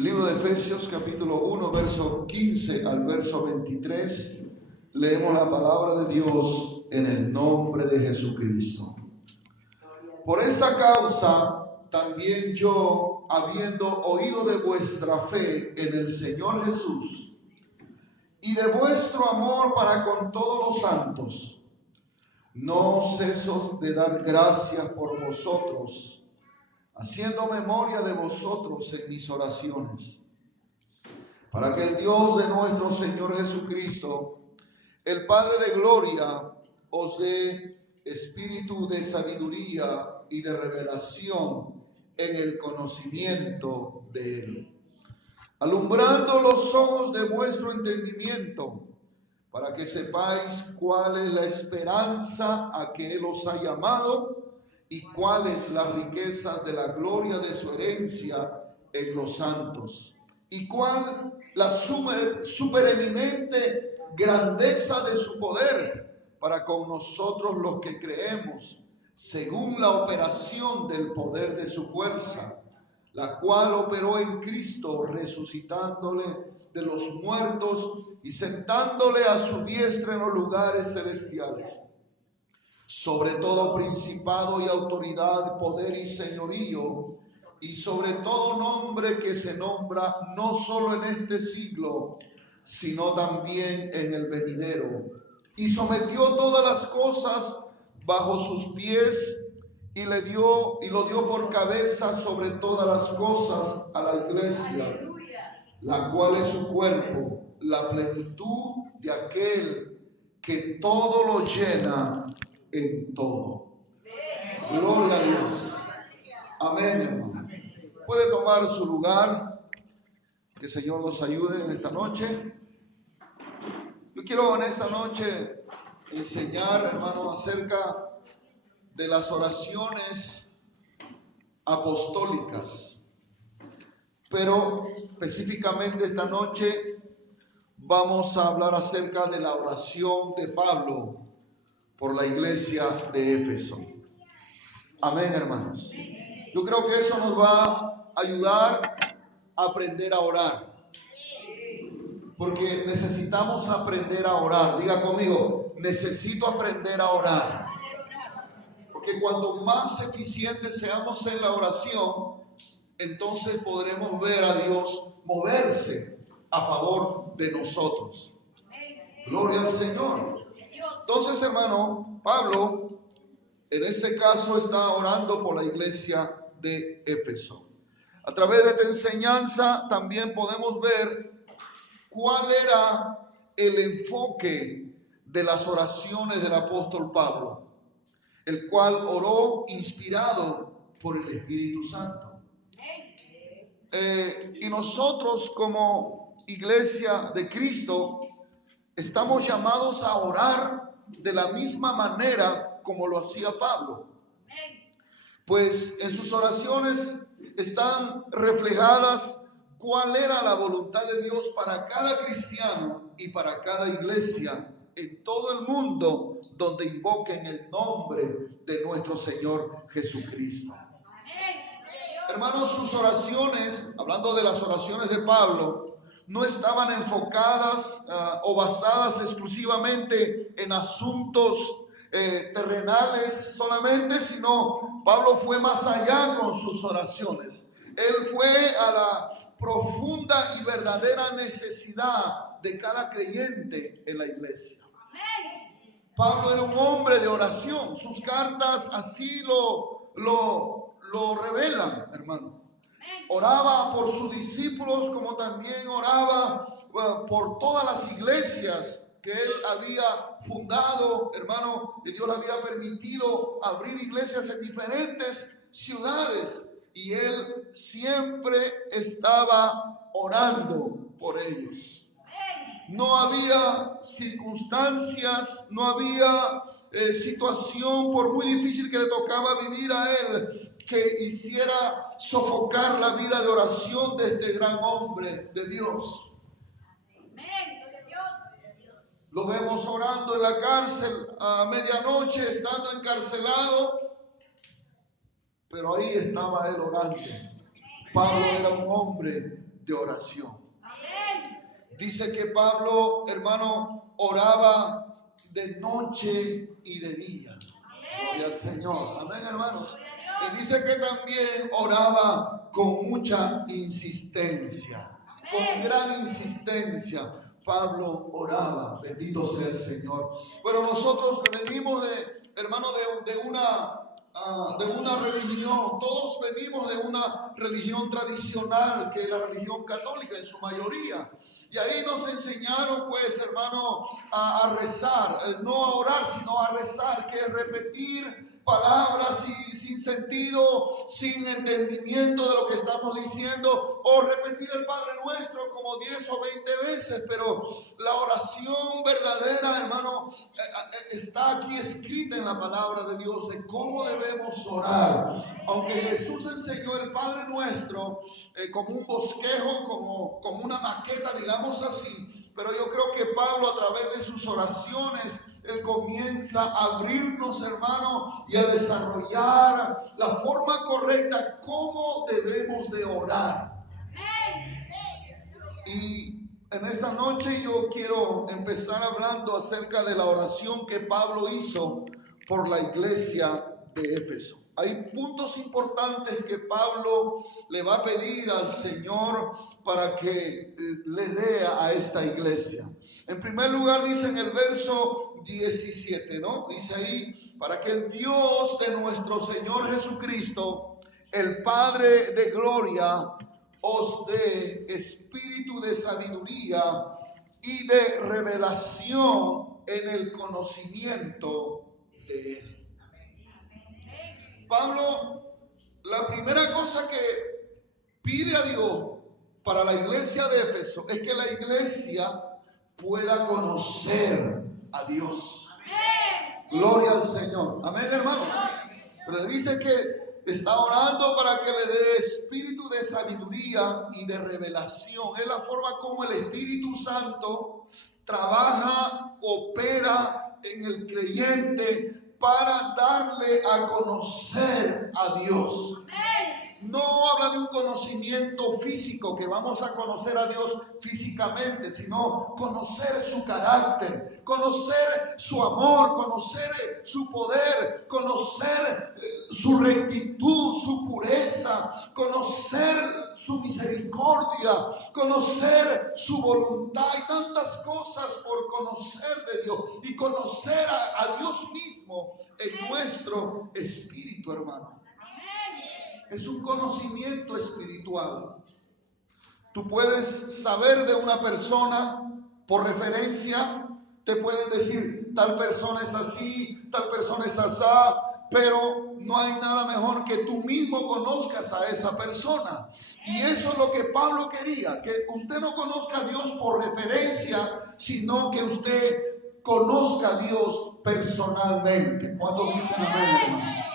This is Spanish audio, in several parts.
Libro de Efesios, capítulo 1, verso 15 al verso 23. Leemos la palabra de Dios en el nombre de Jesucristo. Por esa causa, también yo, habiendo oído de vuestra fe en el Señor Jesús y de vuestro amor para con todos los santos, no ceso de dar gracias por vosotros, haciendo memoria de vosotros en mis oraciones, para que el Dios de nuestro Señor Jesucristo, el Padre de gloria, os dé espíritu de sabiduría y de revelación en el conocimiento de Él, alumbrando los ojos de vuestro entendimiento, para que sepáis cuál es la esperanza a que Él os ha llamado y cuáles las riquezas de la gloria de su herencia en los santos, y cuál la supereminente grandeza de su poder para con nosotros los que creemos, según la operación del poder de su fuerza, la cual operó en Cristo, resucitándole de los muertos y sentándole a su diestra en los lugares celestiales, sobre todo principado y autoridad, poder y señorío, y sobre todo nombre que se nombra no solo en este siglo, sino también en el venidero. Y sometió todas las cosas bajo sus pies y lo dio por cabeza sobre todas las cosas a la iglesia, la cual es su cuerpo, la plenitud de aquel que todo lo llena en todo. Gloria a Dios. Amén, hermano. Puede tomar su lugar. Que el Señor nos ayude en esta noche. Yo quiero en esta noche enseñar, hermano, acerca de las oraciones apostólicas. Pero específicamente esta noche vamos a hablar acerca de la oración de Pablo por la iglesia de Éfeso. Amén, hermanos. Yo creo que eso nos va a ayudar a aprender a orar. Porque necesitamos aprender a orar. Diga conmigo, necesito aprender a orar. Porque cuando más eficientes seamos en la oración, entonces podremos ver a Dios moverse a favor de nosotros. Gloria al Señor. Entonces, hermano, Pablo, en este caso, está orando por la iglesia de Éfeso. A través de esta enseñanza también podemos ver cuál era el enfoque de las oraciones del apóstol Pablo, el cual oró inspirado por el Espíritu Santo. Y nosotros como iglesia de Cristo estamos llamados a orar de la misma manera como lo hacía Pablo. Pues en sus oraciones están reflejadas cuál era la voluntad de Dios para cada cristiano y para cada iglesia en todo el mundo donde invoquen el nombre de nuestro Señor Jesucristo. Hermanos, sus oraciones, hablando de las oraciones de Pablo, no estaban enfocadas o basadas exclusivamente en asuntos terrenales solamente, sino Pablo fue más allá con sus oraciones. Él fue a la profunda y verdadera necesidad de cada creyente en la iglesia. Pablo era un hombre de oración. Sus cartas así lo revelan, hermano. Oraba por sus discípulos, como también oraba por todas las iglesias que él había fundado, hermano, que Dios le había permitido abrir iglesias en diferentes ciudades, y él siempre estaba orando por ellos. No había circunstancias, no había situación, por muy difícil que le tocaba vivir a él, que hiciera sofocar la vida de oración de este gran hombre de Dios. Lo vemos orando en la cárcel a medianoche, estando encarcelado, pero ahí estaba él orando. Pablo era un hombre de oración. Dice que Pablo, hermano, oraba de noche y de día. Gloria al Señor. Amén, hermanos. Y dice que también oraba con mucha insistencia. Con gran insistencia. Pablo oraba. Bendito sea el Señor. Pero nosotros venimos hermano, de una religión. Todos venimos de una religión tradicional, que es la religión católica en su mayoría. Y ahí nos enseñaron, pues, hermano, a rezar, no a orar, sino a rezar, que es repetir palabras sin sentido, sin entendimiento de lo que estamos diciendo, o repetir el Padre Nuestro como 10 o 20 veces, pero la oración verdadera, hermano, está aquí escrita en la palabra de Dios de cómo debemos orar. Aunque Jesús enseñó el Padre Nuestro como un bosquejo, como una maqueta, digamos así, pero yo creo que Pablo, a través de sus oraciones, él comienza a abrirnos, hermano, y a desarrollar la forma correcta cómo debemos de orar. Y en esta noche yo quiero empezar hablando acerca de la oración que Pablo hizo por la iglesia de Éfeso. Hay puntos importantes que Pablo le va a pedir al Señor para que le dé a esta iglesia. En primer lugar dice en el verso 17, ¿no? Dice ahí, para que el Dios de nuestro Señor Jesucristo, el Padre de gloria, os dé espíritu de sabiduría y de revelación en el conocimiento de Él. Pablo, la primera cosa que pide a Dios para la iglesia de Éfeso es que la iglesia pueda conocer a Dios. Gloria al Señor. Amén, hermanos. Pero dice que está orando para que le dé espíritu de sabiduría y de revelación. Es la forma como el Espíritu Santo trabaja, opera en el creyente para darle a conocer a Dios. No habla de un conocimiento físico, que vamos a conocer a Dios físicamente, sino conocer su carácter, conocer su amor, conocer su poder, conocer su rectitud, su pureza, conocer su misericordia, conocer su voluntad y tantas cosas por conocer de Dios y conocer a Dios mismo en nuestro espíritu, hermano. Es un conocimiento espiritual. Tú puedes saber de una persona por referencia, te pueden decir tal persona es así, tal persona es asá, pero no hay nada mejor que tú mismo conozcas a esa persona. Y eso es lo que Pablo quería, que usted no conozca a Dios por referencia, sino que usted conozca a Dios personalmente. ¿Cuántos dicen amén, hermano?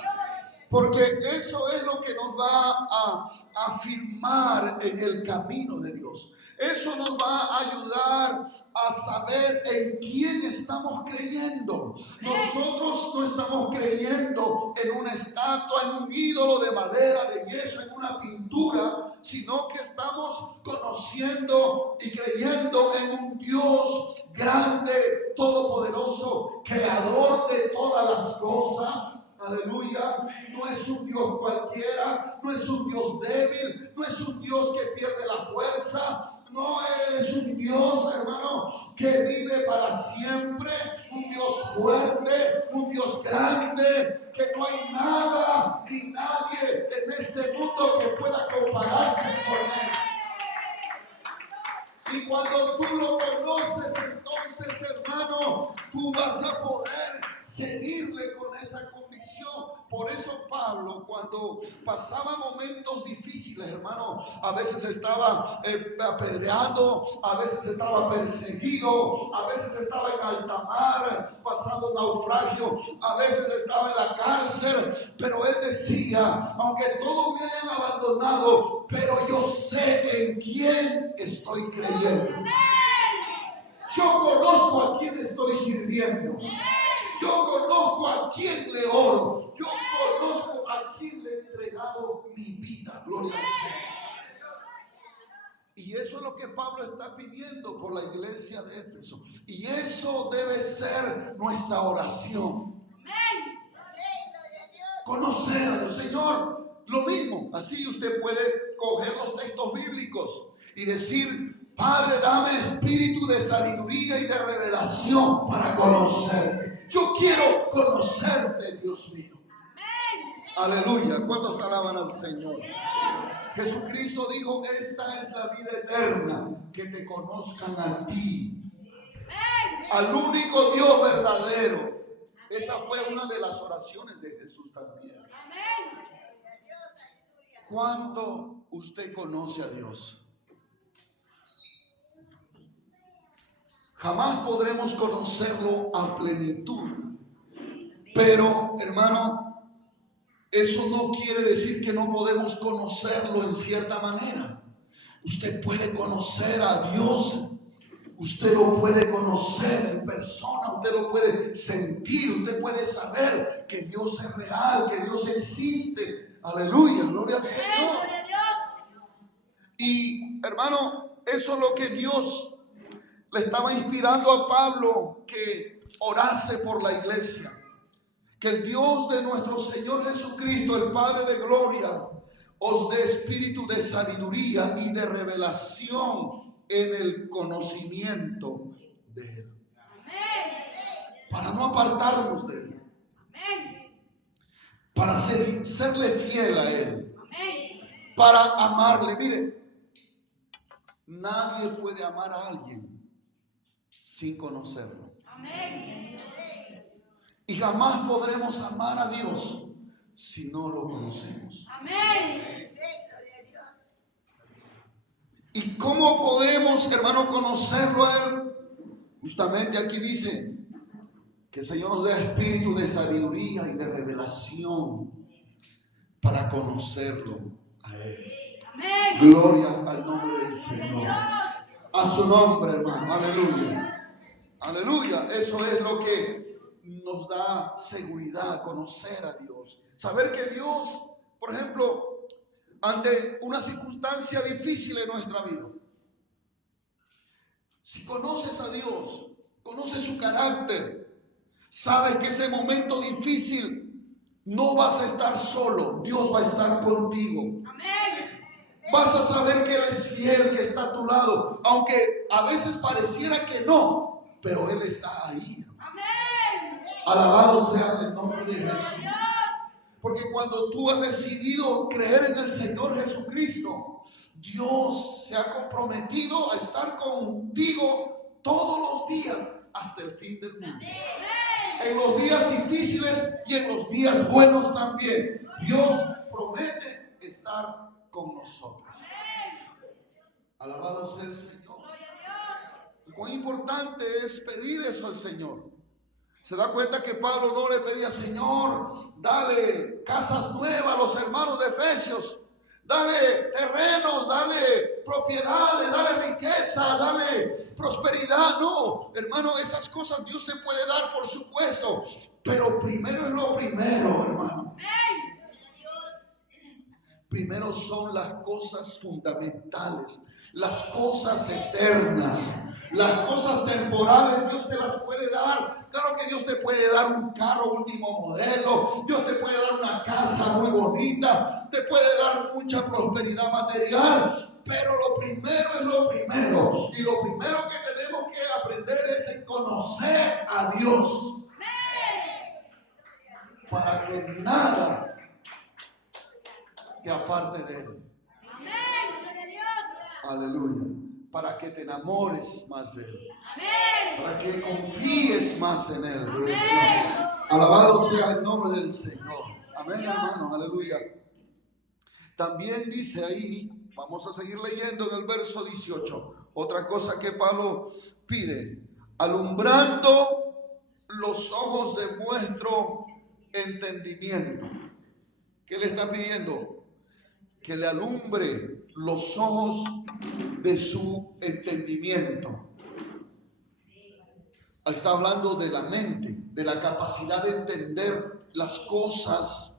Porque eso es lo que nos va a afirmar en el camino de Dios. Eso nos va a ayudar a saber en quién estamos creyendo. Nosotros no estamos creyendo en una estatua, en un ídolo de madera, de yeso, en una pintura, sino que estamos conociendo y creyendo en un Dios grande, todopoderoso, creador de todas las cosas. Aleluya, no es un Dios cualquiera, no es un Dios débil, no es un Dios que pierde la fuerza, no es un Dios, hermano, que vive para siempre, un Dios fuerte, un Dios grande, que no hay nada ni nadie en este mundo que pueda compararse con él. Y cuando tú lo conoces, entonces, hermano, tú vas a poder seguirle con esa convicción. Por eso Pablo, cuando pasaba momentos difíciles, hermano, a veces estaba apedreado, a veces estaba perseguido, a veces estaba en alta mar, pasando naufragio, a veces estaba en la cárcel, pero él decía, aunque todos me hayan abandonado, pero yo sé en quién estoy creyendo. Yo conozco a quién estoy sirviendo. Yo conozco a quién le oro. Yo conozco a quién le he entregado mi vida. Gloria al Señor. Y eso es lo que Pablo está pidiendo por la iglesia de Éfeso. Y eso debe ser nuestra oración. Conocer al Señor, lo mismo. Así usted puede coger los textos bíblicos y decir: Padre, dame espíritu de sabiduría y de revelación para conocerte. Yo quiero conocerte, Dios mío. Aleluya. ¿Cuántos alaban al Señor? Jesucristo dijo: esta es la vida eterna, que te conozcan a ti, al único Dios verdadero. Esa fue una de las oraciones de Jesús también. ¿Cuánto usted conoce a Dios? Jamás podremos conocerlo a plenitud. Pero, hermano, eso no quiere decir que no podemos conocerlo en cierta manera. Usted puede conocer a Dios. Usted lo puede conocer en persona, usted lo puede sentir, usted puede saber que Dios es real, que Dios existe. Aleluya, gloria al Señor. Y hermano, eso es lo que Dios le estaba inspirando a Pablo, que orase por la iglesia. Que el Dios de nuestro Señor Jesucristo, el Padre de gloria, os dé espíritu de sabiduría y de revelación en el conocimiento de Él. Para no apartarnos de Él. Para serle fiel a Él. Para amarle. Mire, nadie puede amar a alguien sin conocerlo. Y jamás podremos amar a Dios si no lo conocemos. ¿Y cómo podemos, hermano, conocerlo a Él? Justamente aquí dice que el Señor nos dé espíritu de sabiduría y de revelación para conocerlo a Él. Gloria al nombre del Señor. A su nombre, hermano. Aleluya. Aleluya. Eso es lo que nos da seguridad, conocer a Dios. Saber que Dios, por ejemplo, ante una circunstancia difícil en nuestra vida, si conoces a Dios, conoces su carácter, sabes que ese momento difícil no vas a estar solo, Dios va a estar contigo. Vas a saber que Él es fiel, que está a tu lado, aunque a veces pareciera que no, pero Él está ahí. Alabado sea el nombre de Jesús. Porque cuando tú has decidido creer en el Señor Jesucristo, Dios se ha comprometido a estar contigo todos los días hasta el fin del mundo. En los días difíciles y en los días buenos también. Dios promete estar con nosotros. Alabado sea el Señor. Cuán importante es pedir eso al Señor. Se da cuenta que Pablo no le pedía: Señor, dale casas nuevas a los hermanos de Efesios, dale terrenos, dale propiedades, dale riqueza, dale prosperidad. No, hermano, esas cosas Dios te puede dar, por supuesto, pero primero es lo primero, hermano. Primero son las cosas fundamentales, las cosas eternas. Las cosas temporales Dios te las puede dar. Claro que Dios te puede dar un carro último modelo, Dios te puede dar una casa muy bonita, te puede dar mucha prosperidad material, pero lo primero es lo primero. Y lo primero que tenemos que aprender es en conocer a Dios, para que nada te aparte de Él. Aleluya. Para que te enamores más de Él. Para que confíes más en Él. Alabado sea el nombre del Señor. Amén, hermanos. Aleluya. También dice ahí, vamos a seguir leyendo en el verso 18. Otra cosa que Pablo pide: alumbrando los ojos de vuestro entendimiento. ¿Qué le está pidiendo? Que le alumbre los ojos de su entendimiento. Está hablando de la mente, de la capacidad de entender las cosas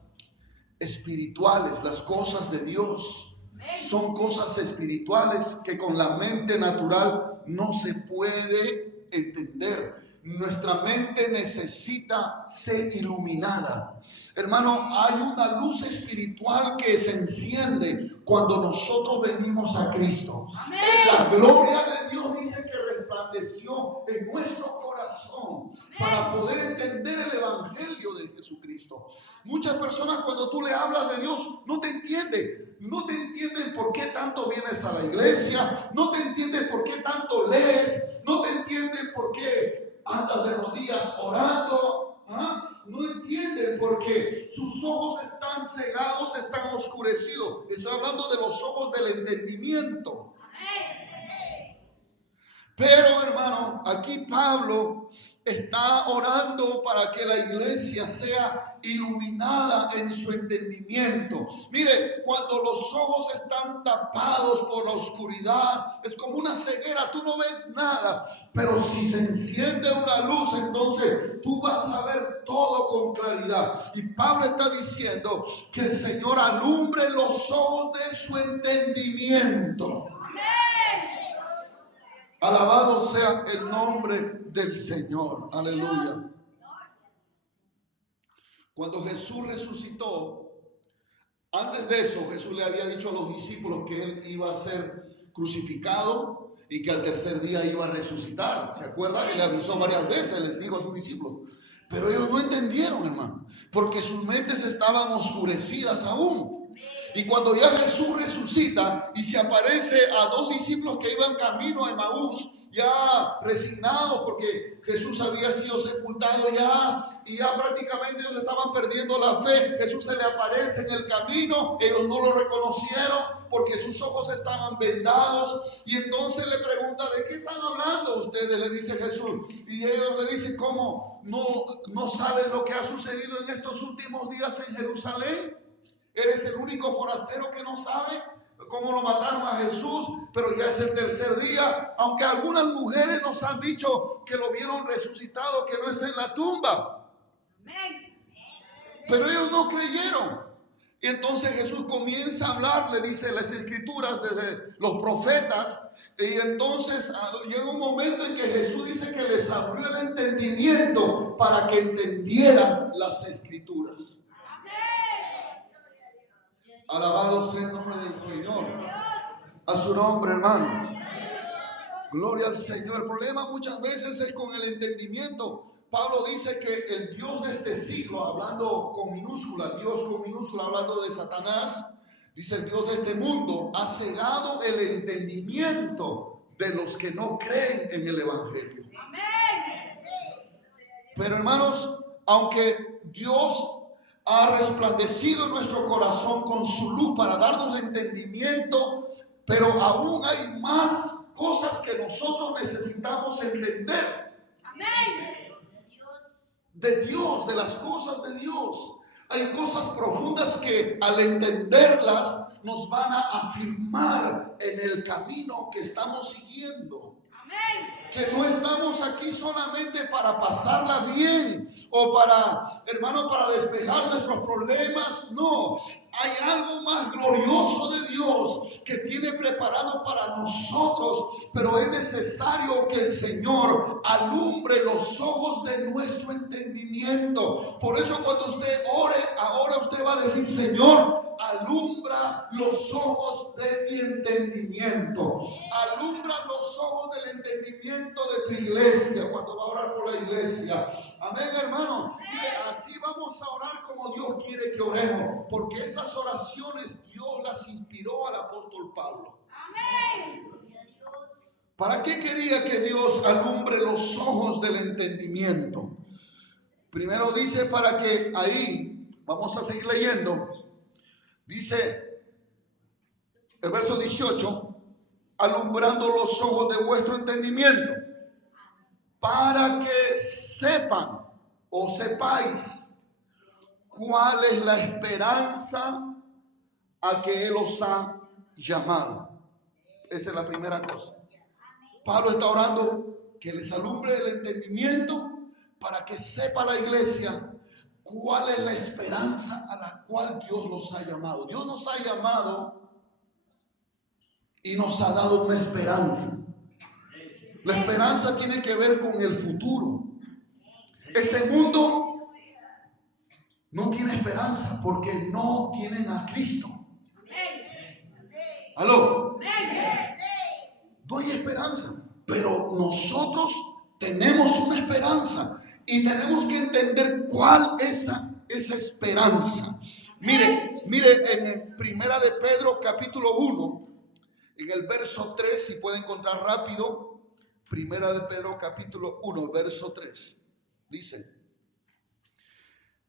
espirituales, las cosas de Dios. Son cosas espirituales que con la mente natural no se puede entender. Nuestra mente necesita ser iluminada. Hermano, hay una luz espiritual que se enciende cuando nosotros venimos a Cristo. Amén. La gloria de Dios dice que resplandeció en nuestro corazón. Amén. Para poder entender el evangelio de Jesucristo. Muchas personas, cuando tú le hablas de Dios, no te entienden. No te entienden por qué tanto vienes a la iglesia. No te entienden por qué tanto lees. No te entienden por qué andas de rodillas orando. No entienden porque sus ojos están cegados, están oscurecidos. Estoy hablando de los ojos del entendimiento. Pero, hermano, aquí Pablo está orando para que la iglesia sea iluminada en su entendimiento. Mire, cuando los ojos están tapados por la oscuridad, es como una ceguera, tú no ves nada. Pero si se enciende una luz, entonces tú vas a ver todo con claridad. Y Pablo está diciendo que el Señor alumbre los ojos de su entendimiento. Alabado sea el nombre del Señor. Aleluya. Cuando Jesús resucitó, antes de eso Jesús le había dicho a los discípulos que él iba a ser crucificado y que al tercer día iba a resucitar. ¿Se acuerdan? Él le avisó varias veces, les dijo a sus discípulos. Pero ellos no entendieron, hermano, porque sus mentes estaban oscurecidas aún. Y cuando ya Jesús resucita y se aparece a dos discípulos que iban camino a Emaús, ya resignados porque Jesús había sido sepultado ya, y ya prácticamente ellos estaban perdiendo la fe. Jesús se le aparece en el camino, ellos no lo reconocieron porque sus ojos estaban vendados, y entonces le pregunta: ¿de qué están hablando ustedes?, le dice Jesús. Y ellos le dicen: ¿cómo no sabes lo que ha sucedido en estos últimos días en Jerusalén? ¿Eres el único forastero que no sabe cómo lo mataron a Jesús? Pero ya es el tercer día, aunque algunas mujeres nos han dicho que lo vieron resucitado, que no está en la tumba. Pero ellos no creyeron. Y entonces Jesús comienza a hablar, le dice las escrituras desde los profetas. Y entonces llega un momento en que Jesús dice que les abrió el entendimiento para que entendieran las escrituras. Alabado sea el nombre del Señor. A su nombre, hermano. Gloria al Señor. El problema muchas veces es con el entendimiento. Pablo dice que el Dios de este siglo, hablando con minúscula, Dios con minúscula, hablando de Satanás, dice: el Dios de este mundo ha cegado el entendimiento de los que no creen en el Evangelio. Pero, hermanos, aunque Dios ha resplandecido en nuestro corazón con su luz para darnos entendimiento, pero aún hay más cosas que nosotros necesitamos entender. De Dios, de las cosas de Dios. Hay cosas profundas que al entenderlas nos van a afirmar en el camino que estamos siguiendo. Que no estamos aquí solamente para pasarla bien o para, hermano, para despejar nuestros problemas. No, hay algo más glorioso de Dios que tiene preparado para nosotros, pero es necesario que el Señor alumbre los ojos de nuestro entendimiento. Por eso cuando usted ore, ahora usted va a decir: Señor, alumbra los ojos de mi entendimiento. Alumbra los ojos del entendimiento de tu iglesia cuando va a orar por la iglesia. Amén, hermano. Mire, así vamos a orar como Dios quiere que oremos, porque esas oraciones Dios las inspiró al apóstol Pablo. Amén. ¿Para qué quería que Dios alumbre los ojos del entendimiento? Primero dice para que ahí, vamos a seguir leyendo, dice el verso 18, alumbrando los ojos de vuestro entendimiento, para que sepan o sepáis cuál es la esperanza a que Él os ha llamado. Esa es la primera cosa. Pablo está orando que les alumbre el entendimiento para que sepa la iglesia cuál es la esperanza a la cual Dios los ha llamado. Dios nos ha llamado y nos ha dado una esperanza. La esperanza tiene que ver con el futuro. Este mundo no tiene esperanza porque no tienen a Cristo. ¿Aló? No hay esperanza, pero nosotros tenemos una esperanza y tenemos que entender cuál es esa esperanza. Mire en Primera de Pedro capítulo 1, en el verso 3, si puede encontrar rápido, Primera de Pedro capítulo 1, verso 3, dice,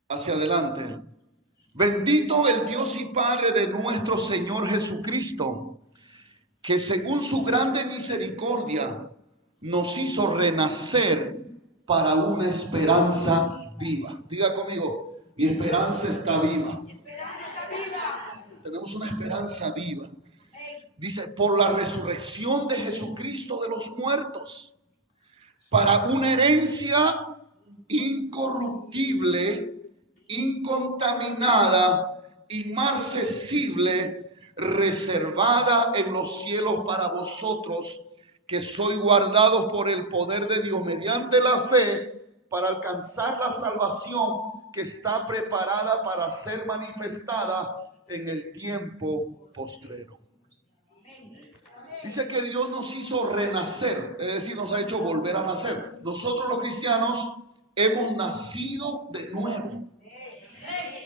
hacia adelante: bendito el Dios y Padre de nuestro Señor Jesucristo, que según su grande misericordia nos hizo renacer para una esperanza viva. Diga conmigo, mi esperanza está viva. Tenemos una esperanza viva. Dice, por la resurrección de Jesucristo de los muertos, para una herencia incorruptible, incontaminada, inmarcesible, reservada en los cielos para vosotros, que sois guardados por el poder de Dios mediante la fe, para alcanzar la salvación que está preparada para ser manifestada en el tiempo postrero. Dice que Dios nos hizo renacer, es decir, nos ha hecho volver a nacer. Nosotros los cristianos hemos nacido de nuevo.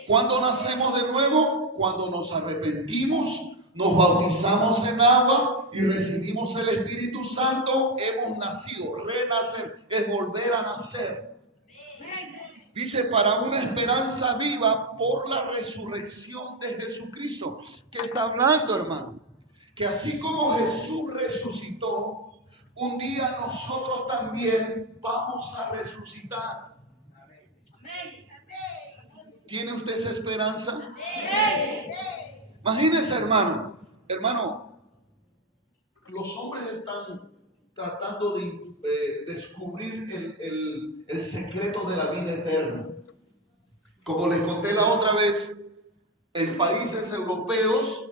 ¿Cuándo nacemos de nuevo? Cuando nos arrepentimos, nos bautizamos en agua y recibimos el Espíritu Santo. Hemos nacido. Renacer es volver a nacer. Dice, para una esperanza viva por la resurrección de Jesucristo. ¿Qué está hablando, hermano? Que así como Jesús resucitó, un día nosotros también vamos a resucitar. ¿Tiene usted esa esperanza? Imagínese, hermano, los hombres están tratando de descubrir el secreto de la vida eterna. Como les conté la otra vez, en países europeos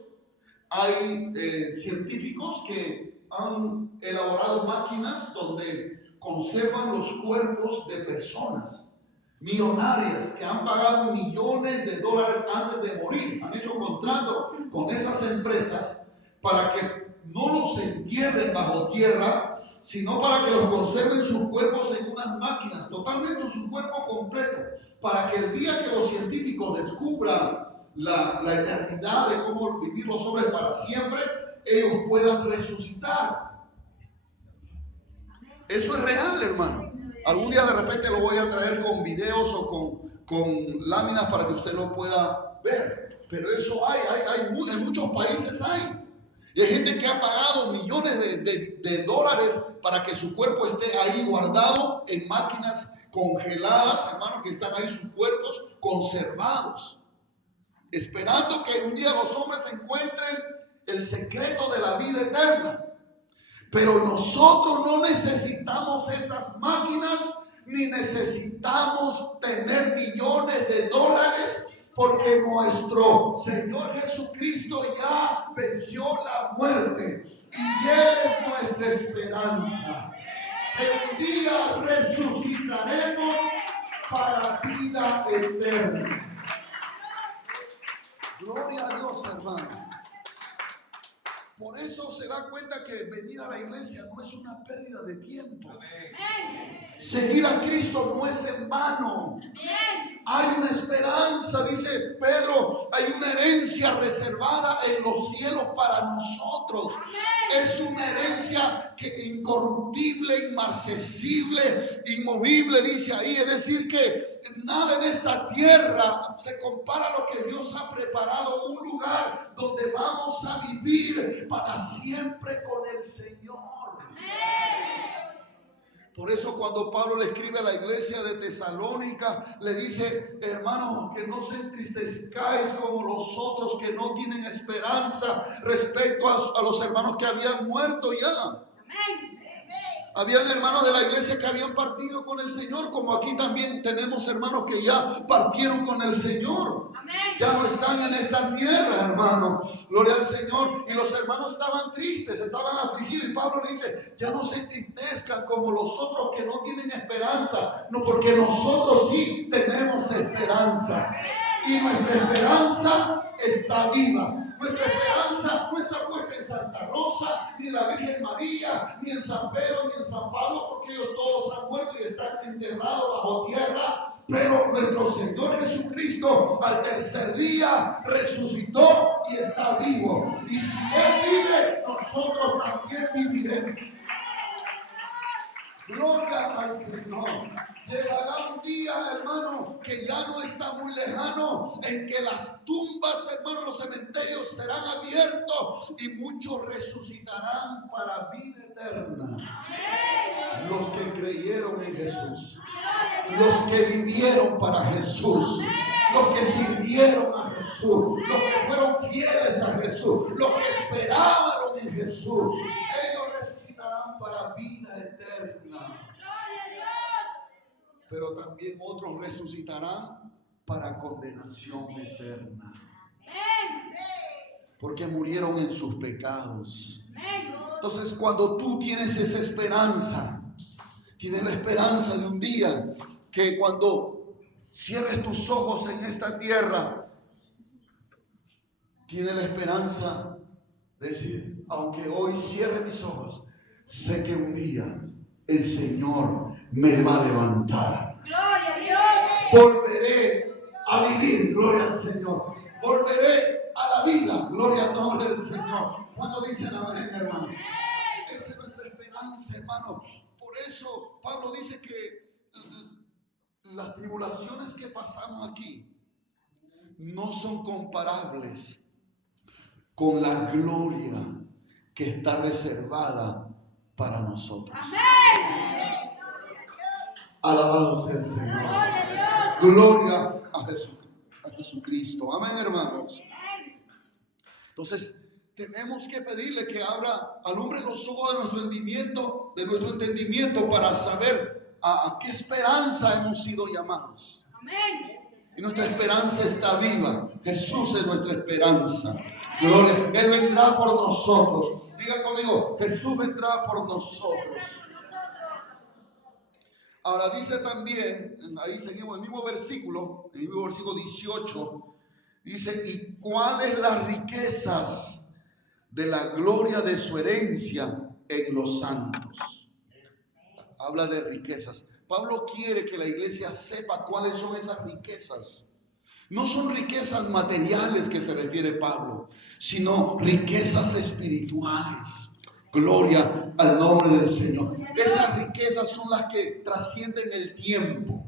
hay científicos que han elaborado máquinas donde conservan los cuerpos de personas millonarias que han pagado millones de dólares antes de morir. Han hecho contratos con esas empresas para que no los entierren bajo tierra, sino para que los conserven sus cuerpos en unas máquinas, totalmente su cuerpo completo, para que el día que los científicos descubran la eternidad de cómo vivir los hombres para siempre, ellos puedan resucitar. Eso es real, hermano. Algún día de repente lo voy a traer con videos o con láminas para que usted lo pueda ver. Pero eso en muchos países hay. Y hay gente que ha pagado millones de dólares para que su cuerpo esté ahí guardado en máquinas congeladas, hermano, que están ahí sus cuerpos conservados, esperando que un día los hombres encuentren el secreto de la vida eterna. Pero nosotros no necesitamos esas máquinas, ni necesitamos tener millones de dólares, porque nuestro Señor Jesucristo ya venció la muerte y Él es nuestra esperanza. Un día resucitaremos para vida eterna. Gloria a Dios, hermano. Por eso se da cuenta que venir a la iglesia no es una pérdida de tiempo. Seguir a Cristo no es en vano. Hay una esperanza, dice Pedro, hay una herencia reservada en los cielos para nosotros. Es una herencia incorruptible, inmarcesible, inmovible, dice ahí. Es decir, que nada en esta tierra se compara a lo que Dios ha preparado, un lugar donde vamos a vivir para siempre con el Señor. Por eso cuando Pablo le escribe a la iglesia de Tesalónica, le dice, hermanos, que no se entristezcáis como los otros que no tienen esperanza respecto a los hermanos que habían muerto ya. Habían hermanos de la iglesia que habían partido con el Señor, como aquí también tenemos hermanos que ya partieron con el Señor. Amén. Ya no están en esa tierra, hermano. Gloria al Señor. Y los hermanos estaban tristes, estaban afligidos. Y Pablo le dice, ya no se entristezcan como los otros que no tienen esperanza. No, porque nosotros sí tenemos esperanza. Y nuestra esperanza está viva. Nuestra esperanza no está puesta en Santa Rosa, ni en la Virgen María, ni en San Pedro, ni en San Pablo, porque ellos todos han muerto y están enterrados bajo tierra. Pero nuestro Señor Jesucristo al tercer día resucitó y está vivo. Y si Él vive, nosotros también viviremos. Gloria al Señor. Llegará un día, hermano, que ya no está muy lejano, en que las tumbas, hermano, los cementerios serán abiertos y muchos resucitarán para vida eterna. Los que creyeron en Jesús, los que vivieron para Jesús, los que sirvieron a Jesús, los que fueron fieles a Jesús, los que esperaban en Jesús, ellos resucitarán para vida eterna. Pero también otros resucitarán para condenación eterna. Porque murieron en sus pecados. Entonces, cuando tú tienes esa esperanza, tienes la esperanza de un día que cuando cierres tus ojos en esta tierra, tienes la esperanza de decir, aunque hoy cierre mis ojos, sé que un día el Señor me va a levantar. Gloria a Dios. Volveré a vivir, gloria al Señor. Volveré a la vida, gloria al nombre del Señor. Cuando dicen amén, hermano. Esa es nuestra esperanza, hermano. Por eso Pablo dice que las tribulaciones que pasamos aquí no son comparables con la gloria que está reservada para nosotros. Amén. Alabado sea el Señor. Gloria a Jesucristo. Amén, hermanos. Entonces, tenemos que pedirle que alumbre los ojos de nuestro entendimiento para saber a qué esperanza hemos sido llamados. Amén. Y nuestra esperanza está viva. Jesús es nuestra esperanza. Gloria. Él vendrá por nosotros. Diga conmigo, Jesús vendrá por nosotros. Ahora dice también, ahí seguimos el mismo versículo 18, dice, ¿y cuáles las riquezas de la gloria de su herencia en los santos? Habla de riquezas. Pablo quiere que la iglesia sepa cuáles son esas riquezas. No son riquezas materiales que se refiere Pablo, sino riquezas espirituales. Gloria al nombre del Señor. Esas riquezas son las que trascienden el tiempo.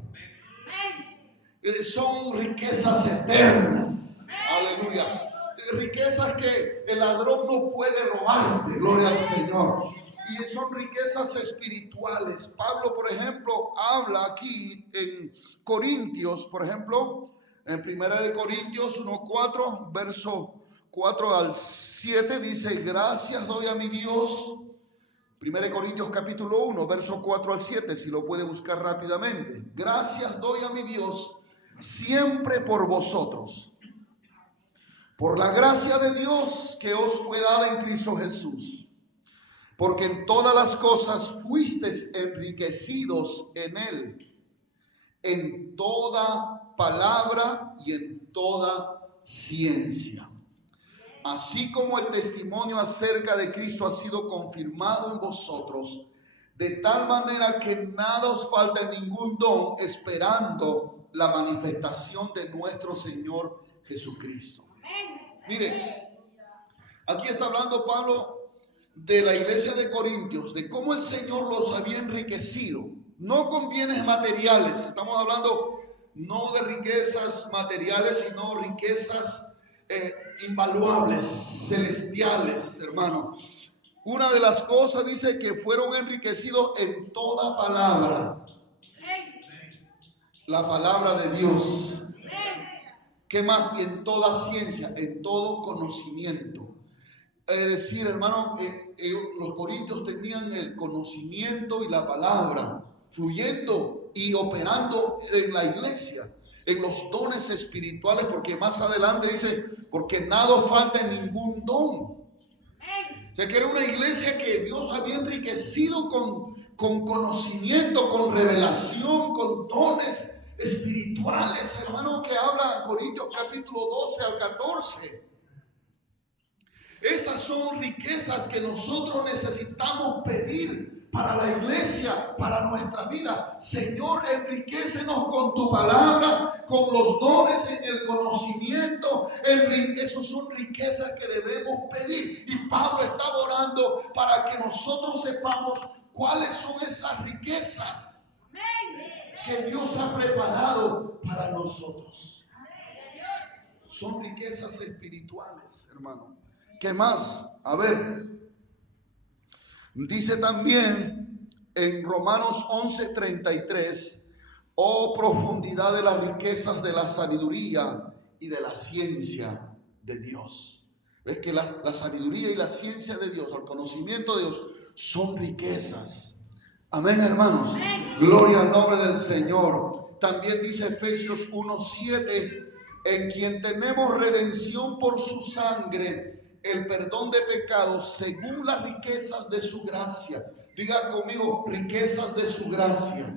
Son riquezas eternas. Aleluya. Riquezas que el ladrón no puede robarte. Gloria al Señor. Y son riquezas espirituales. Pablo, por ejemplo, habla aquí en Corintios, por ejemplo, en 1 Corintios 1:4, verso 4 al 7, dice, gracias doy a mi Dios. 1 Corintios capítulo 1, verso 4 al 7, si lo puede buscar rápidamente. Gracias doy a mi Dios siempre por vosotros, por la gracia de Dios que os fue dada en Cristo Jesús, porque en todas las cosas fuisteis enriquecidos en Él, en toda palabra y en toda ciencia. Así como el testimonio acerca de Cristo ha sido confirmado en vosotros, de tal manera que nada os falta en ningún don, esperando la manifestación de nuestro Señor Jesucristo. Mire, aquí está hablando Pablo de la iglesia de Corintios, de cómo el Señor los había enriquecido, no con bienes materiales. Estamos hablando no de riquezas materiales, sino riquezas invaluables, celestiales, hermano. Una de las cosas dice que fueron enriquecidos en toda palabra. La palabra de Dios. ¿Qué más? En toda ciencia, en todo conocimiento. Es decir, hermano, los corintios tenían el conocimiento y la palabra, fluyendo y operando en la iglesia, en los dones espirituales, porque más adelante dice, porque nada falta en ningún don. O sea, que era una iglesia que Dios había enriquecido con conocimiento, con revelación, con dones espirituales, hermano, que habla Corintios capítulo 12 al 14. Esas son riquezas que nosotros necesitamos pedir para la iglesia, para nuestra vida. Señor, enriquécenos con tu palabra, con los dones en el conocimiento. Esas son riquezas que debemos pedir. Y Pablo está orando para que nosotros sepamos cuáles son esas riquezas que Dios ha preparado para nosotros. Son riquezas espirituales, hermano. ¿Qué más? A ver, dice también en Romanos 11:33, oh profundidad de las riquezas de la sabiduría y de la ciencia de Dios. ¿Ves que la sabiduría y la ciencia de Dios, el conocimiento de Dios, son riquezas? Amén, hermanos. Amén. Gloria al nombre del Señor. También dice Efesios 1:7, en quien tenemos redención por su sangre, el perdón de pecados según las riquezas de su gracia. Diga conmigo, riquezas de su gracia.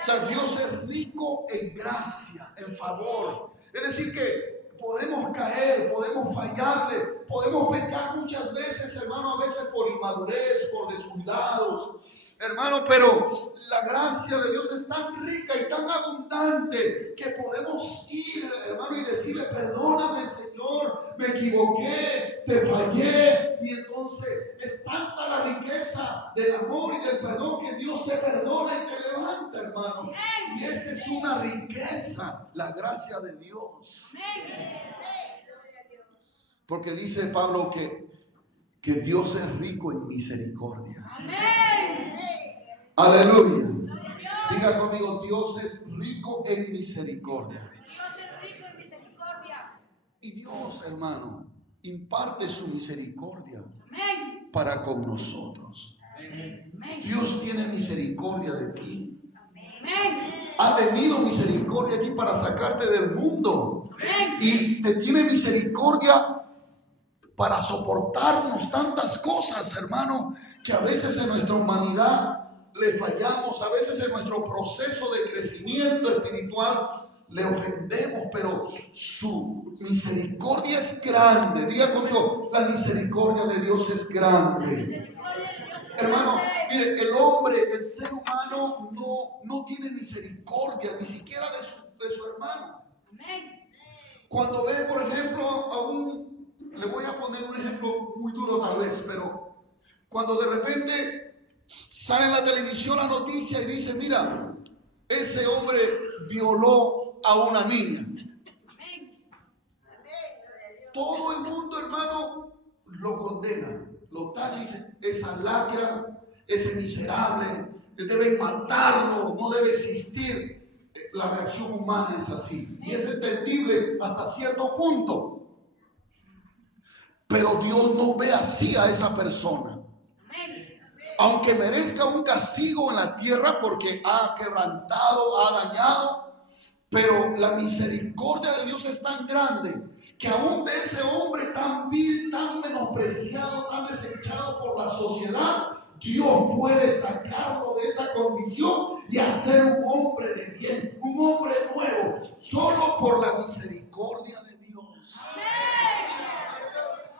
O sea, Dios es rico en gracia, en favor. Es decir que podemos caer, podemos fallarle, podemos pecar muchas veces, hermano, a veces por inmadurez, por descuidados. Hermano, pero la gracia de Dios es tan rica y tan abundante que podemos ir, hermano, y decirle, perdóname, Señor, me equivoqué, te fallé. Y entonces es tanta la riqueza del amor y del perdón que Dios te perdona y te levanta, hermano. Y esa es una riqueza, la gracia de Dios. Porque dice Pablo que Dios es rico en misericordia. Amén. Aleluya. Diga conmigo, Dios es rico en misericordia. Dios es rico en misericordia. Y Dios, hermano, imparte su misericordia Amén. para con nosotros. Amén. Dios tiene misericordia de ti. Amén. Ha tenido misericordia de ti para sacarte del mundo. Amén. Y te tiene misericordia para soportarnos tantas cosas, hermano, que a veces en nuestra humanidad le fallamos, a veces en nuestro proceso de crecimiento espiritual le ofendemos, pero su misericordia es grande. Diga conmigo, la misericordia de Dios es grande. Hermano, mire, el hombre, el ser humano no tiene misericordia, ni siquiera de su hermano. Cuando ve, por ejemplo, le voy a poner un ejemplo muy duro tal vez, pero cuando de repente sale en la televisión la noticia y dice, mira, ese hombre violó a una niña. Todo el mundo, hermano, lo condena, lo tacha y dice, esa lacra, ese miserable, deben matarlo, no debe existir. La reacción humana es así y es entendible hasta cierto punto. Pero Dios no ve así a esa persona. Aunque merezca un castigo en la tierra porque ha quebrantado, ha dañado, pero la misericordia de Dios es tan grande que aún de ese hombre tan vil, tan menospreciado, tan desechado por la sociedad, Dios puede sacarlo de esa condición y hacer un hombre de bien, un hombre nuevo, solo por la misericordia de Dios.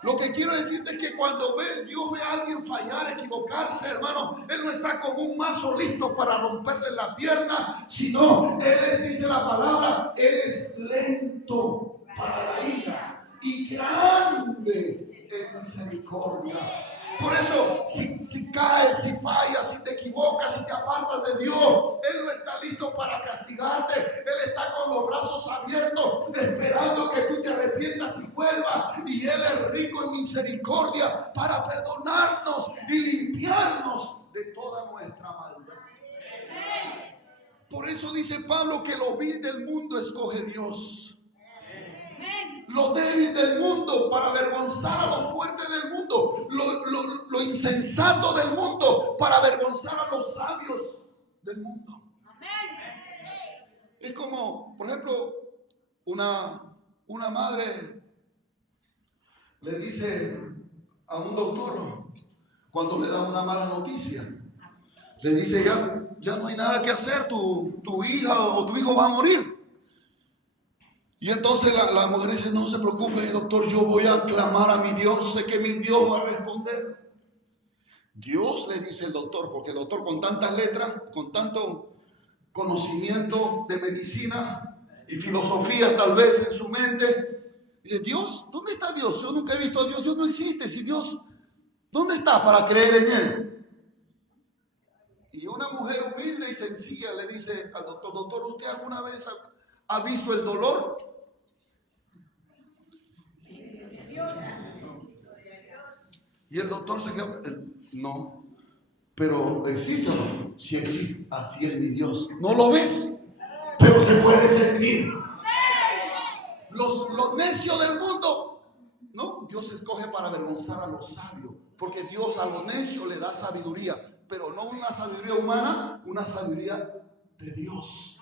Lo que quiero decirte es que cuando Dios ve a alguien fallar, equivocarse, hermano, Él no está con un mazo listo para romperle la pierna, sino Él es, dice la palabra, Él es lento para la ira y grande en misericordia. Por eso, si caes, si fallas, si te equivocas, si te apartas de Dios, Él no está listo para castigarte. Él está con los brazos abiertos, esperando que tú te arrepientas y vuelvas. Y Él es rico en misericordia para perdonarnos y limpiarnos de toda nuestra maldad. Por eso dice Pablo que lo vil del mundo escoge Dios. lo débil del mundo para avergonzar a lo fuerte del mundo, lo insensato del mundo para avergonzar a los sabios del mundo. Es como, por ejemplo, una madre le dice a un doctor cuando le da una mala noticia, le dice ya no hay nada que hacer, tu hija o tu hijo va a morir. Y entonces la mujer dice, no se preocupe, doctor, yo voy a clamar a mi Dios, sé que mi Dios va a responder. Dios, le dice el doctor, porque el doctor con tantas letras, con tanto conocimiento de medicina y filosofía tal vez en su mente, dice, Dios, ¿dónde está Dios? Yo nunca he visto a Dios, Dios no existe. Si Dios, ¿dónde está para creer en Él? Y una mujer humilde y sencilla le dice al doctor, doctor, ¿usted alguna vez ha visto el dolor? Y el doctor se quedó, no, pero ¿existe o no? Sí existe, así es mi Dios. ¿No lo ves? Pero se puede sentir. Los necios del mundo, ¿no? Dios escoge para avergonzar a los sabios, porque Dios a los necios le da sabiduría, pero no una sabiduría humana, una sabiduría de Dios.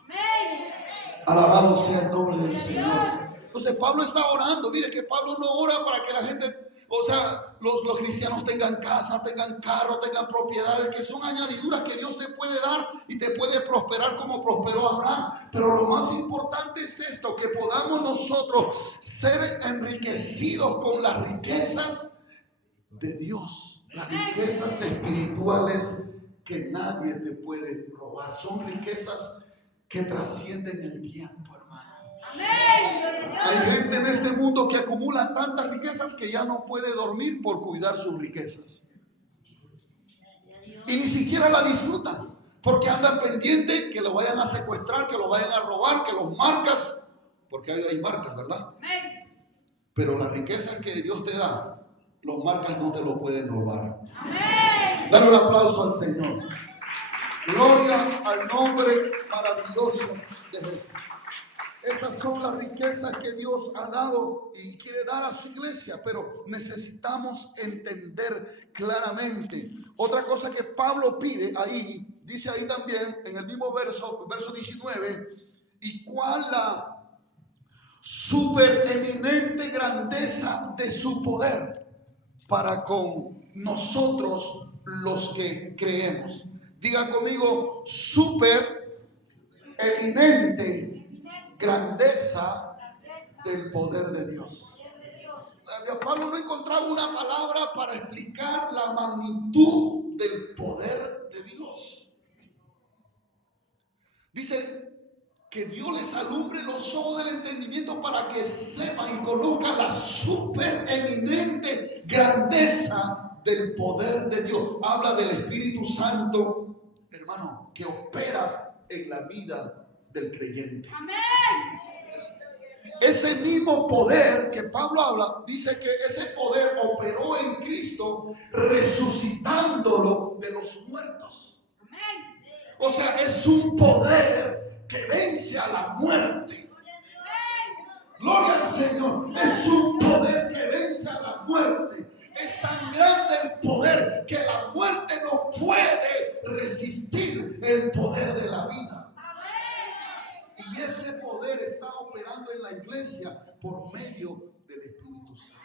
Alabado sea el nombre del Señor. Entonces Pablo está orando. Mire que Pablo no ora para que la gente, o sea, los cristianos tengan casa, tengan carro, tengan propiedades, que son añadiduras que Dios te puede dar y te puede prosperar como prosperó Abraham. Pero lo más importante es esto, que podamos nosotros ser enriquecidos con las riquezas de Dios, las riquezas espirituales que nadie te puede robar. Son riquezas que trascienden el tiempo, hermano. Hay gente en este mundo que acumula tantas riquezas que ya no puede dormir por cuidar sus riquezas. Y ni siquiera la disfrutan, porque andan pendientes que lo vayan a secuestrar, que lo vayan a robar, que los marcas, porque hay marcas, ¿verdad? Pero las riquezas que Dios te da, los marcas no te lo pueden robar. Dale un aplauso al Señor. Gloria al nombre maravilloso de Jesús. Esas son las riquezas que Dios ha dado y quiere dar a su iglesia, pero necesitamos entender claramente. Otra cosa que Pablo pide ahí, dice ahí también en el mismo verso 19, y cuál la supereminente grandeza de su poder para con nosotros los que creemos. Diga conmigo, supereminente grandeza del poder de Dios. Pablo no encontraba una palabra para explicar la magnitud del poder de Dios. Dice que Dios les alumbre los ojos del entendimiento para que sepan y conozcan la supereminente grandeza del poder de Dios. Habla del Espíritu Santo, hermano, que opera en la vida del creyente. Amén. Ese mismo poder que Pablo habla, dice que ese poder operó en Cristo resucitándolo de los muertos. Amén. O sea, es un poder que vence a la muerte. Gloria al Señor. Es un poder que vence a la muerte. Es tan grande el poder que la muerte no puede resistir el poder de la vida. Y ese poder está operando en la iglesia por medio del Espíritu Santo.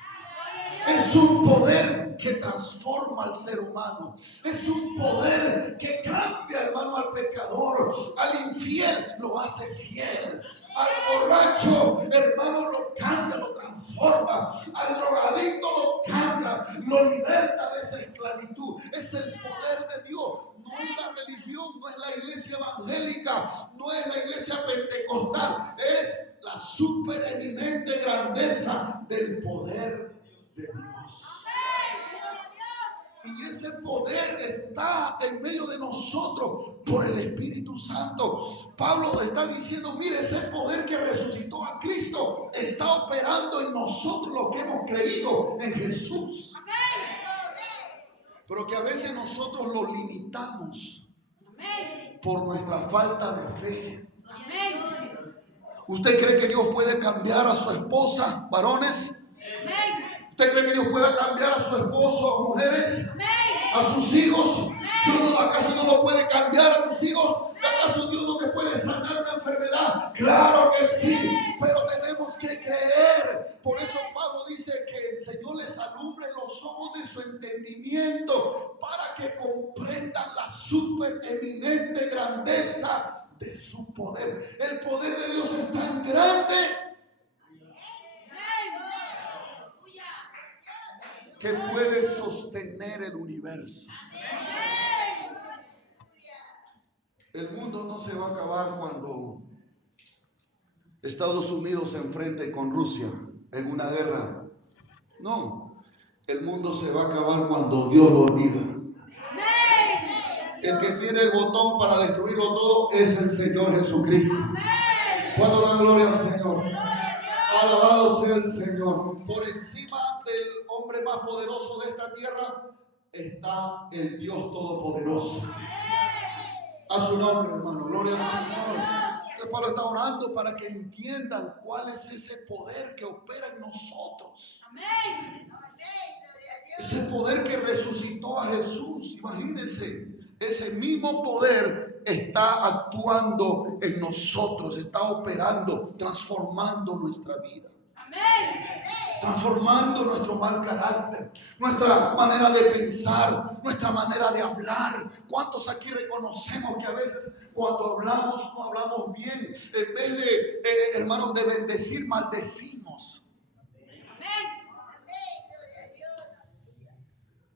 Es un poder que transforma al ser humano. Es un poder que cambia, hermano, al pecador. Al infiel lo hace fiel. Al borracho, hermano, lo cambia, lo transforma. Al drogadicto lo cambia, lo liberta de esa esclavitud. Es el poder de Dios. No es la religión, no es la iglesia evangélica, no es la iglesia pentecostal. Es la supereminente grandeza del poder de Dios. Y ese poder está en medio de nosotros por el Espíritu Santo. Pablo está diciendo, mire, ese poder que resucitó a Cristo está operando en nosotros los que hemos creído en Jesús. Pero que a veces nosotros lo limitamos por nuestra falta de fe. ¿Usted cree que Dios puede cambiar a su esposa, varones? Amén. ¿Usted cree que Dios pueda cambiar a su esposo, mujeres? Amén. ¿A sus hijos? ¿Acaso Dios no puede cambiar a tus hijos? ¿Acaso Dios no te puede sanar una enfermedad? Claro que sí, pero tenemos que creer. Por eso Pablo dice que el Señor les alumbre los ojos de su entendimiento para que comprendan la supereminente grandeza de su poder. El poder de Dios es tan grande que puede sostener el universo. El mundo no se va a acabar cuando Estados Unidos se enfrente con Rusia en una guerra. No, el mundo se va a acabar cuando Dios lo diga. El que tiene el botón para destruirlo todo es el Señor Jesucristo. ¿Cuándo dan gloria al Señor? Alabado sea el Señor. Por encima del hombre más poderoso de esta tierra está el Dios Todopoderoso. A su nombre, hermano. Gloria al Señor. El Pablo está orando para que entiendan cuál es ese poder que opera en nosotros. Ese poder que resucitó a Jesús. Imagínense, ese mismo poder está actuando en nosotros, está operando, transformando nuestra vida. Transformando nuestro mal carácter, nuestra manera de pensar, nuestra manera de hablar. ¿Cuántos aquí reconocemos que a veces cuando hablamos no hablamos bien? En vez de, hermanos, de bendecir, maldecimos.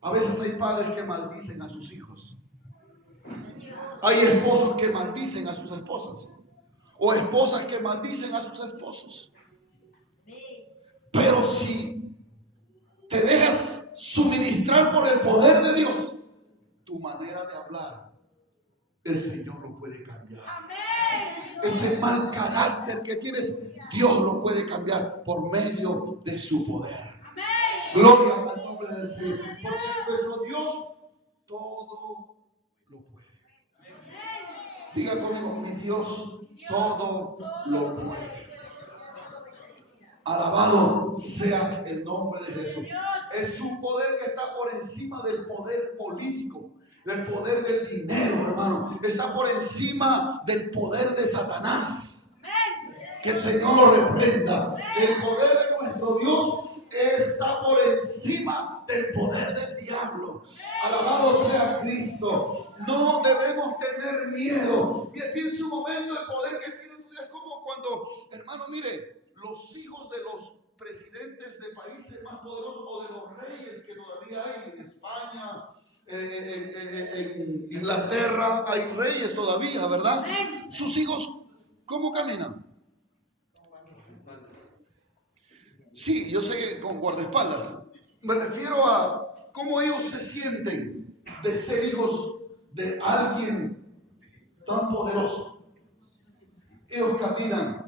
A veces hay padres que maldicen a sus hijos. Hay esposos que maldicen a sus esposas. O esposas que maldicen a sus esposos. Pero si te dejas suministrar por el poder de Dios, tu manera de hablar, el Señor lo puede cambiar. Ese mal carácter que tienes, Dios lo puede cambiar por medio de su poder. Gloria al nombre del Señor. Porque nuestro Dios todo lo puede. Diga conmigo, mi Dios todo lo puede. Alabado sea el nombre de Jesús. Es un poder que está por encima del poder político, del poder del dinero, hermano. Está por encima del poder de Satanás. Que el Señor lo reprenda. El poder de nuestro Dios está por encima del poder del diablo. Alabado sea Cristo. No debemos tener miedo. Piensa un momento el poder que tiene tu Dios. Es como cuando, hermano, mire, los hijos de los presidentes de países más poderosos o de los reyes que todavía hay en España, en Inglaterra, hay reyes todavía, ¿verdad? Sus hijos, ¿cómo caminan? Sí, yo sé, con guardaespaldas. Me refiero a cómo ellos se sienten de ser hijos de alguien tan poderoso. Ellos caminan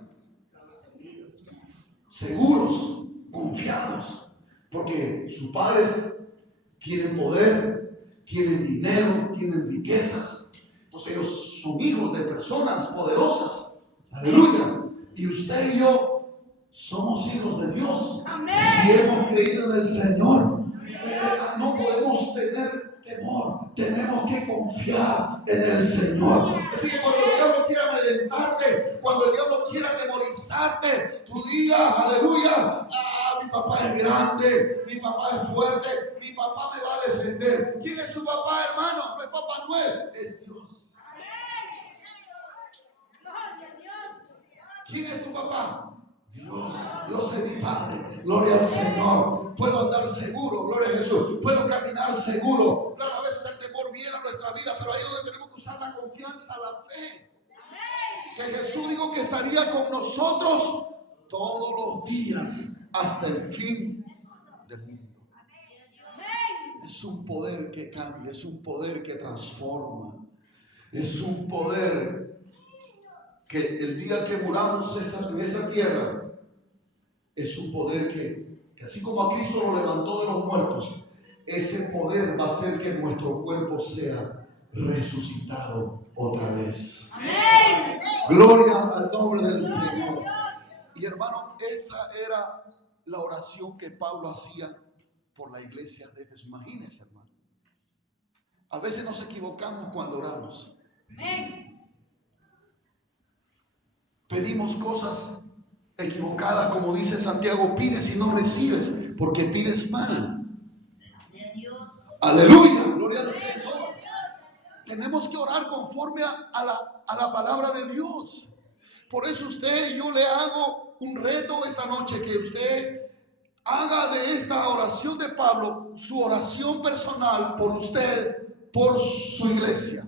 seguros, confiados, porque sus padres tienen poder, tienen dinero, tienen riquezas. Entonces ellos son hijos de personas poderosas. Aleluya. Y usted y yo somos hijos de Dios. Amén. Si hemos creído en el Señor, no podemos tener temor, tenemos que confiar en el Señor. Así que cuando el diablo quiera amedrentarte, cuando el diablo quiera atemorizarte, tú digas, aleluya, mi papá es grande, mi papá es fuerte, mi papá me va a defender. ¿Quién es su papá, hermano? No es Papá Noel, es Dios. ¿Quién es tu papá? Dios, Dios es mi Padre. Gloria al Señor. Puedo andar seguro, gloria a Jesús. Puedo caminar seguro. Claro, a veces el temor viene a nuestra vida, pero ahí es donde tenemos que usar la confianza, la fe. Que Jesús dijo que estaría con nosotros todos los días hasta el fin del mundo. Es un poder que cambia, es un poder que transforma. Es un poder que el día que muramos en esa tierra, es un poder que así como a Cristo lo levantó de los muertos, ese poder va a hacer que nuestro cuerpo sea resucitado otra vez. Amén. Gloria al nombre del Señor. Y hermano, esa era la oración que Pablo hacía por la iglesia de Éfeso. Imagínense, hermano. A veces nos equivocamos cuando oramos. Amén. Pedimos cosas equivocadas, como dice Santiago, pides y no recibes, porque pides mal. Aleluya, gloria al Señor. Tenemos que orar conforme a la palabra de Dios. Por eso yo le hago un reto esta noche, que usted haga de esta oración de Pablo su oración personal por usted, por su iglesia.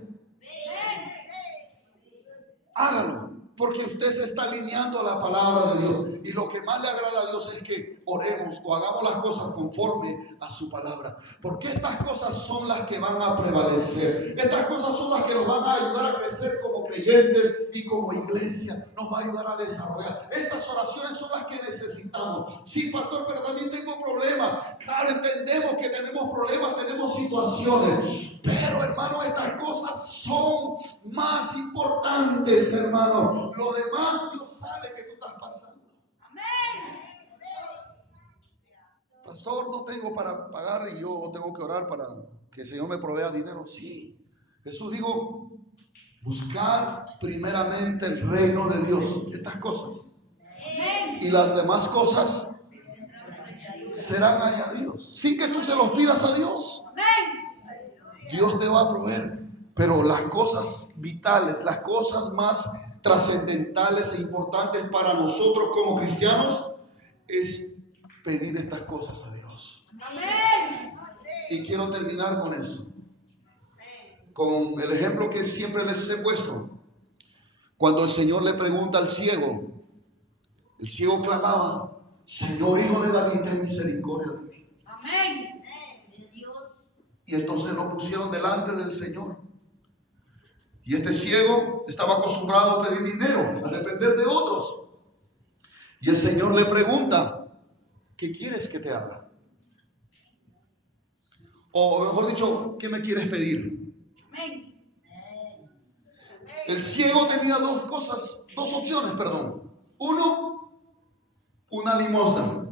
Hágalo, porque usted se está alineando a la palabra de Dios. Y lo que más le agrada a Dios es que oremos o hagamos las cosas conforme a su palabra. Porque estas cosas son las que van a prevalecer. Estas cosas son las que nos van a ayudar a crecer como creyentes y como iglesia. Nos va a ayudar a desarrollar. Estas oraciones son las que necesitamos. Sí, pastor, pero también tengo problemas. Claro, entendemos que tenemos problemas, tenemos situaciones. Pero, hermano, estas cosas son más importantes, hermano. Lo demás, Dios sabe que tú estás pasando. Pastor, no tengo para pagar y yo tengo que orar para que el Señor me provea dinero. Sí, Jesús dijo, buscar primeramente el reino de Dios. Estas cosas. Y las demás cosas serán añadidos. Sin que tú se los pidas a Dios. Dios te va a proveer. Pero las cosas vitales, las cosas más trascendentales e importantes para nosotros como cristianos es pedir estas cosas a Dios. Amén. Y quiero terminar con eso. Con el ejemplo que siempre les he puesto. Cuando el Señor le pregunta al ciego, el ciego clamaba, Señor, Hijo de David, ten misericordia de mí. Amén. Y entonces lo pusieron delante del Señor. Y este ciego estaba acostumbrado a pedir dinero, a depender de otros. Y el Señor le pregunta, ¿qué quieres que te haga? O mejor dicho, ¿qué me quieres pedir? Amén. El ciego tenía dos opciones. Uno, una limosna,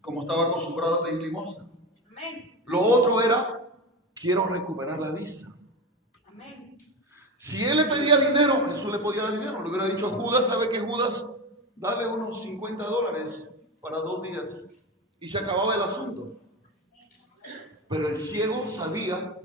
como estaba acostumbrado a pedir limosna. Amén. Lo otro era, quiero recuperar la vista. Amén. Si él le pedía dinero, Jesús le podía dar dinero. Le hubiera dicho a Judas, ¿sabe qué, Judas? Dale unos $50 para 2 días. Y se acababa el asunto. Pero el ciego sabía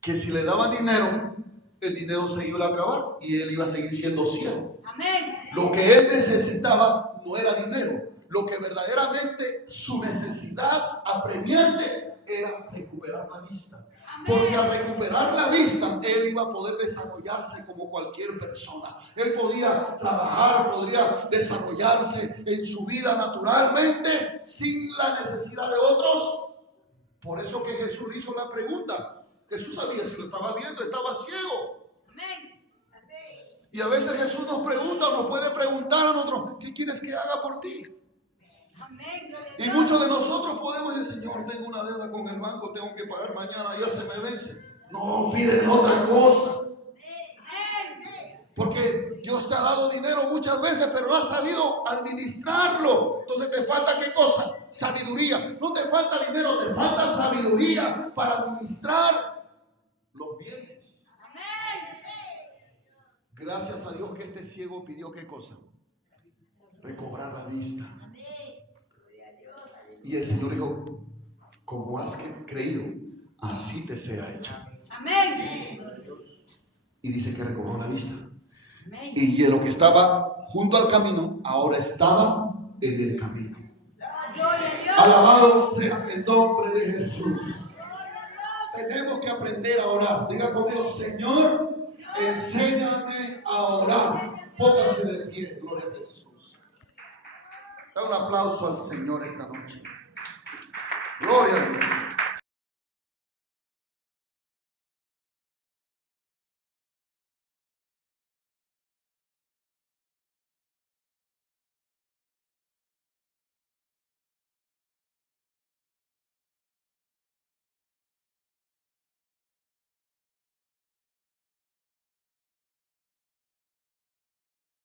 que si le daba dinero, el dinero se iba a acabar y él iba a seguir siendo ciego. Amén. Lo que él necesitaba no era dinero. Lo que verdaderamente su necesidad apremiante era recuperar la vista. Porque al recuperar la vista, él iba a poder desarrollarse como cualquier persona. Él podía trabajar, podría desarrollarse en su vida naturalmente, sin la necesidad de otros. Por eso que Jesús hizo la pregunta. Jesús sabía si lo estaba viendo, estaba ciego. Amén. Y a veces Jesús nos pregunta, nos puede preguntar a nosotros, ¿qué quieres que haga por ti? Amén. Y muchos de nosotros podemos decir, Señor, tengo una deuda con el banco, tengo que pagar mañana, ya se me vence. No, pídeme otra cosa. Porque Dios te ha dado dinero muchas veces, pero no has sabido administrarlo. Entonces te falta ¿qué cosa? Sabiduría. No te falta dinero, te falta sabiduría para administrar los bienes. Amén. Gracias a Dios que este ciego pidió ¿qué cosa? Recobrar la vista. Y el Señor dijo, como has creído, así te sea hecho. Amén. Y dice que recobró la vista. Amén. Y lo que estaba junto al camino, ahora estaba en el camino. Gloria a Dios. Alabado sea el nombre de Jesús. Tenemos que aprender a orar. Diga conmigo, Señor, enséñame a orar. Póngase de pie, gloria a Jesús. Da un aplauso al Señor esta noche. Gloria a